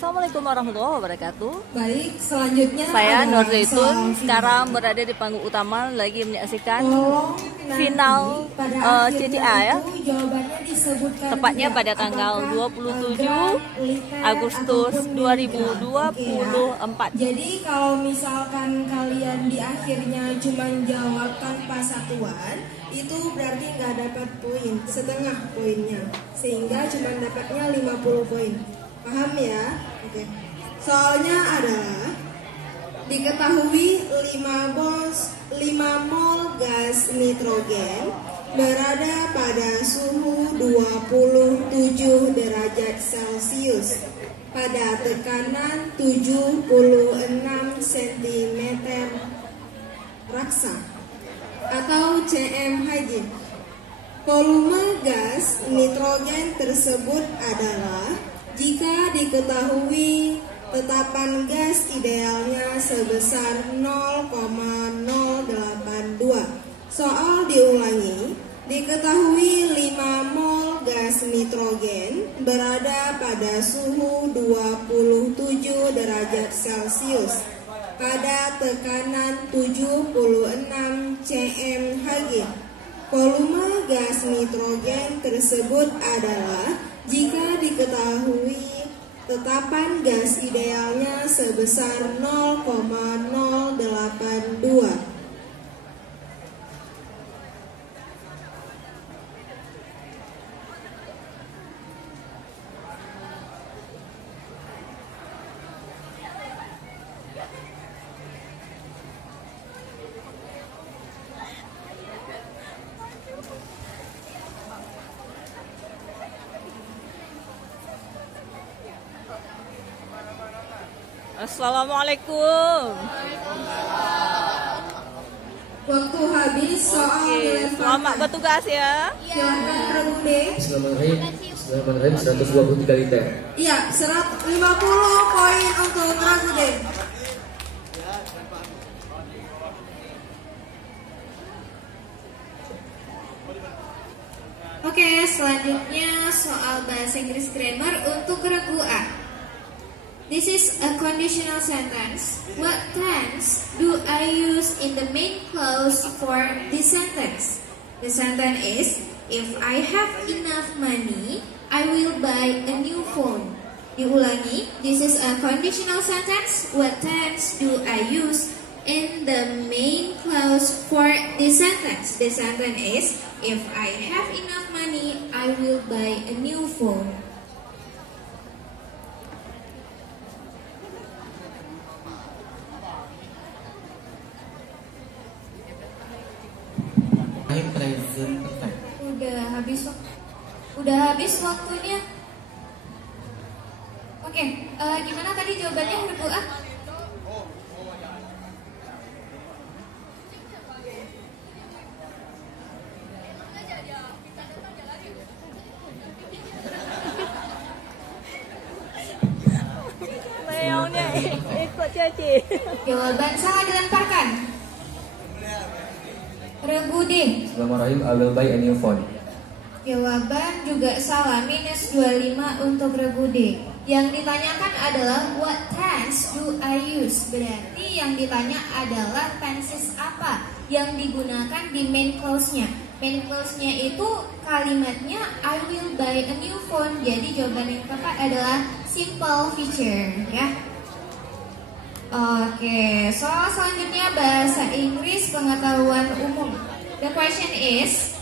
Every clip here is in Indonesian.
Assalamualaikum warahmatullahi wabarakatuh. Baik, selanjutnya saya Nur Zaitun. Sekarang berada di panggung utama lagi menyaksikan final CTA ya. Tepatnya pada tanggal 27 Agustus 2024. Jadi kalau misalkan kalian di akhirnya cuma jawab tanpa satuan, itu berarti nggak dapat poin, setengah poinnya, sehingga cuma dapatnya 50 poin. Paham ya? Oke. Soalnya adalah diketahui 5 mol gas nitrogen berada pada suhu 27 derajat Celcius pada tekanan 76 cm raksa atau cm3. Volume gas nitrogen tersebut adalah jika diketahui tetapan gas idealnya sebesar 0,082. Soal diulangi, diketahui 5 mol gas nitrogen berada pada suhu 27 derajat Celcius pada tekanan 76 cm3. Volume gas nitrogen tersebut adalah jika diketahui tetapan gas idealnya sebesar 0,082. Assalamualaikum. Waktu habis, soal dilempar. Selamat bertugas ya. Silakan Prabude. Bismillahirrahmanirrahim. 123 liter. Iya, 150 poin untuk Prabude. Oke, selanjutnya soal bahasa Inggris grammar untuk regu A. This is a conditional sentence. What tense do I use in the main clause for this sentence? The sentence is, if I have enough money, I will buy a new phone. Diulangi, this is a conditional sentence. What tense do I use in the main clause for this sentence? The sentence is, if I have enough money, I will buy a new phone. Present perfect. Udah habis waktunya. Oke, gimana tadi jawabannya huruf A? Meongnya ikut Caci. Jawaban salah dilemparkan. Regu D. Bismillahirrahmanirrahim. I will buy a new phone. Jawaban juga salah, minus 25 untuk regu D. Yang ditanyakan adalah what tense do I use? Berarti yang ditanya adalah tenses apa yang digunakan di main clause-nya. Main clause-nya itu kalimatnya I will buy a new phone. Jadi jawaban yang tepat adalah simple future ya. Oke, soal selanjutnya bahasa Inggris pengetahuan umum. The question is,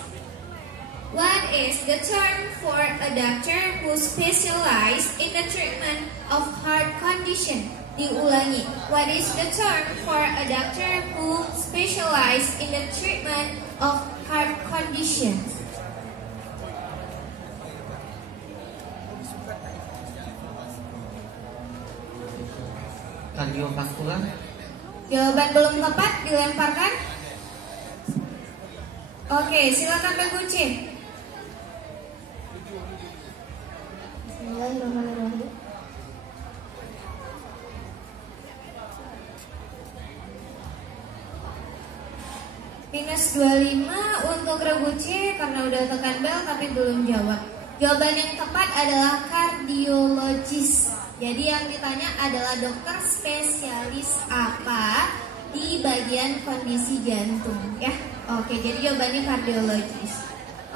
what is the term for a doctor who specializes in the treatment of heart condition? Diulangi, what is the term for a doctor who specializes in the treatment of heart condition? Kardiovaskular. Jawaban belum tepat, dilemparkan. Oke, silakan Regu C. Bismillahirrahmanirrahim. Minus 25 untuk Regu C karena udah tekan bel tapi belum jawab. Jawaban yang tepat adalah kardiologis. Jadi yang ditanya adalah dokter spesialis apa di bagian kondisi jantung ya. Oke, jadi jawabannya kardiologis.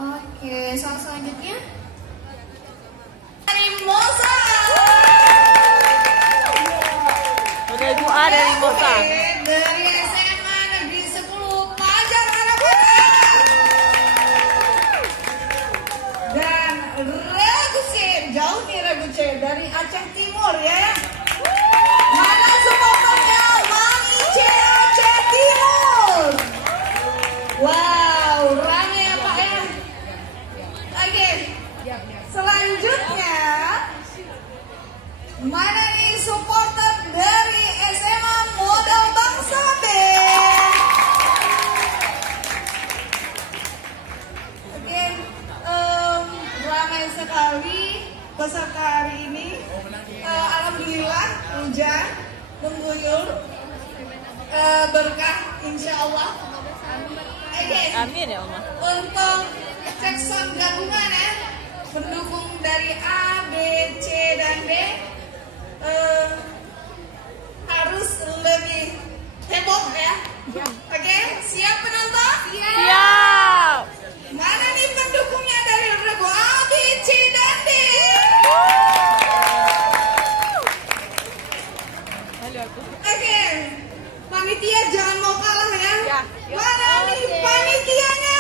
Oke, soal selanjutnya dari Mosa. Ada Ibu A dari Mosa. Dari SMA Negeri 10 Pajar Arapura. Dan Regu C, jauh nih Regu C dari Aceh Timur ya. Mana supporternya Wangi C Aceh Timur? Wow, rame ya Pak ya. Oke, selanjutnya mana nih supporter dari SMA Modal Bangsa B? Oke, ramai sekali peserta hari ini. Alhamdulillah hujan mengguyur, berkah insya Allah. Oke, Amin ya Allah. untuk cek sound gabungan ya, pendukung dari A, B, C dan D harus lebih heboh ya. Oke, siap penonton? Siap. Mana nih pendukungnya dari regu A, B, C dan D? Oke, panitia jangan mau kalah ya. Mana nih panitianya?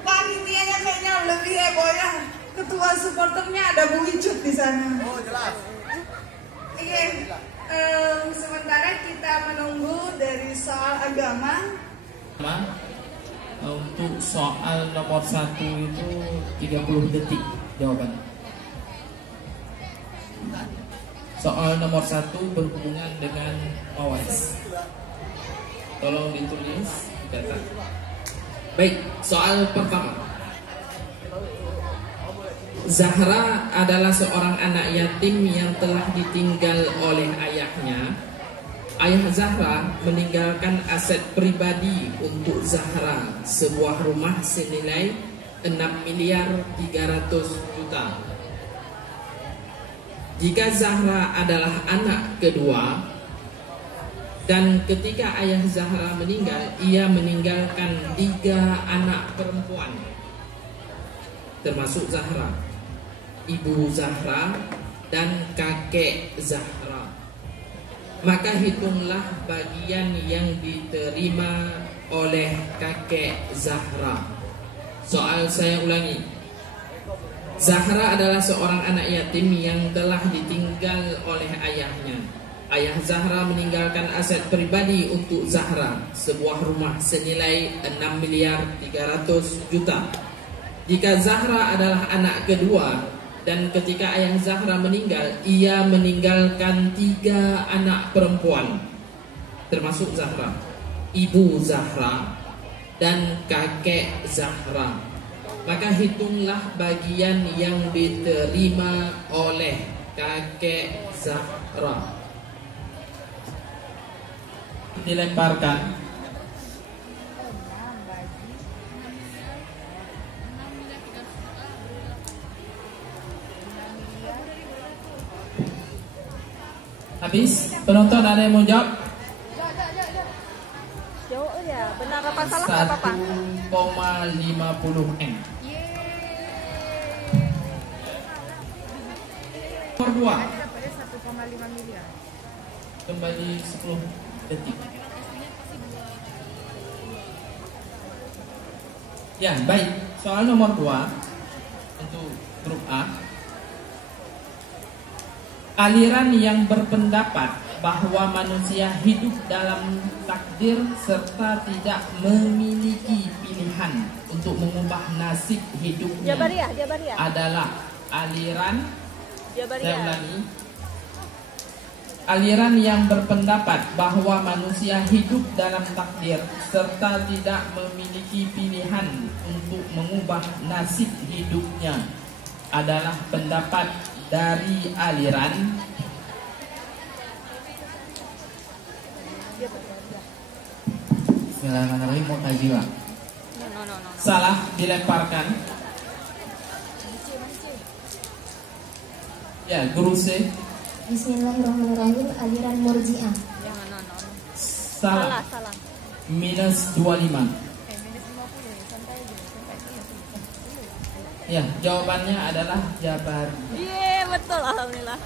Panitianya kayaknya lebih heboh ya. Ketua supporternya ada Bu Icut di sana. Oh jelas. Oke, sementara kita menunggu dari soal agama. Untuk soal nomor 1 itu 30 detik jawaban. Soal nomor 1 berhubungan dengan mawas. Tolong ditulis, dicatat. Baik, soal pertama. Zahra adalah seorang anak yatim yang telah ditinggal oleh ayahnya. Ayah Zahra meninggalkan aset pribadi untuk Zahra, sebuah rumah senilai 6.300.000.000. Jika Zahra adalah anak kedua dan ketika ayah Zahra meninggal, ia meninggalkan 3 anak perempuan, termasuk Zahra, ibu Zahra dan kakek Zahra. Maka hitunglah bagian yang diterima oleh kakek Zahra. Soal saya ulangi. Zahra adalah seorang anak yatim yang telah ditinggal oleh ayahnya. Ayah Zahra meninggalkan aset pribadi untuk Zahra, sebuah rumah senilai 6.300.000.000. Jika Zahra adalah anak kedua dan ketika ayah Zahra meninggal, ia meninggalkan 3 anak perempuan, termasuk Zahra, ibu Zahra dan kakek Zahra. Maka hitunglah bagian yang diterima oleh kakek Zahra. Dilemparkan. Habis, penonton ada yang mau jawab? Jawab ya, benar apa salah nggak apa-apa. 1,50 M. Nomor 2. Kembali 10 detik. Ya, baik. Soal nomor 2 untuk grup A. Aliran yang berpendapat bahwa manusia hidup dalam takdir serta tidak memiliki pilihan untuk mengubah nasib hidupnya Jabariyah. adalah aliran, saya Jabariyah. ulangi, aliran yang berpendapat bahwa manusia hidup dalam takdir serta tidak memiliki pilihan untuk mengubah nasib hidupnya adalah pendapat dari aliran Bismillahirrahmanirrahim, Mu'tazilah. No. salah, dilemparkan. Ya, guru C. Bismillahirrahmanirrahim. Aliran Murji'ah. Jangan nonton. Salah. Salah. Minus 25. Minus 50 ya, santai aja. Ya, jawabannya adalah Jabari. Iya, betul, alhamdulillah.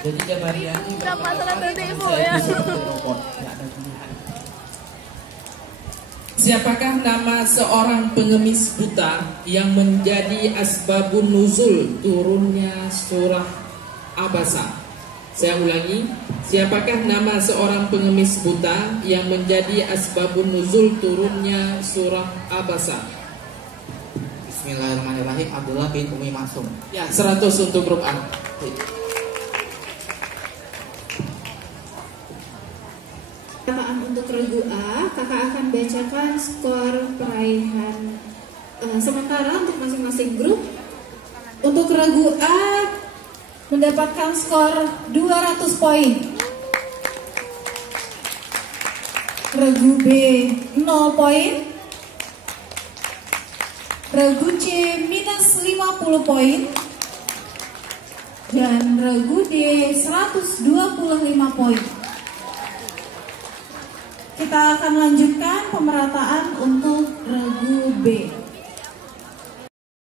Jadi Jabariyah ini Sama salah tertipu saya ya. itu seperti robot, nggak ada pilihan. Siapakah nama seorang pengemis buta yang menjadi asbabun nuzul turunnya surah Abasa? Saya ulangi, siapakah nama seorang pengemis buta yang menjadi asbabun nuzul turunnya surah Abasa? Bismillahirrahmanirrahim. Abdullah bin Umi Maksum. Ya, 100 untuk grup A. Perkataan untuk regu A, kakak akan bacakan skor peraihan sementara untuk masing-masing grup. Untuk regu A mendapatkan skor 200 poin. Regu B 0 poin. Regu C minus 50 poin. Dan regu D 125 poin. Kita akan lanjutkan pemerataan untuk regu B.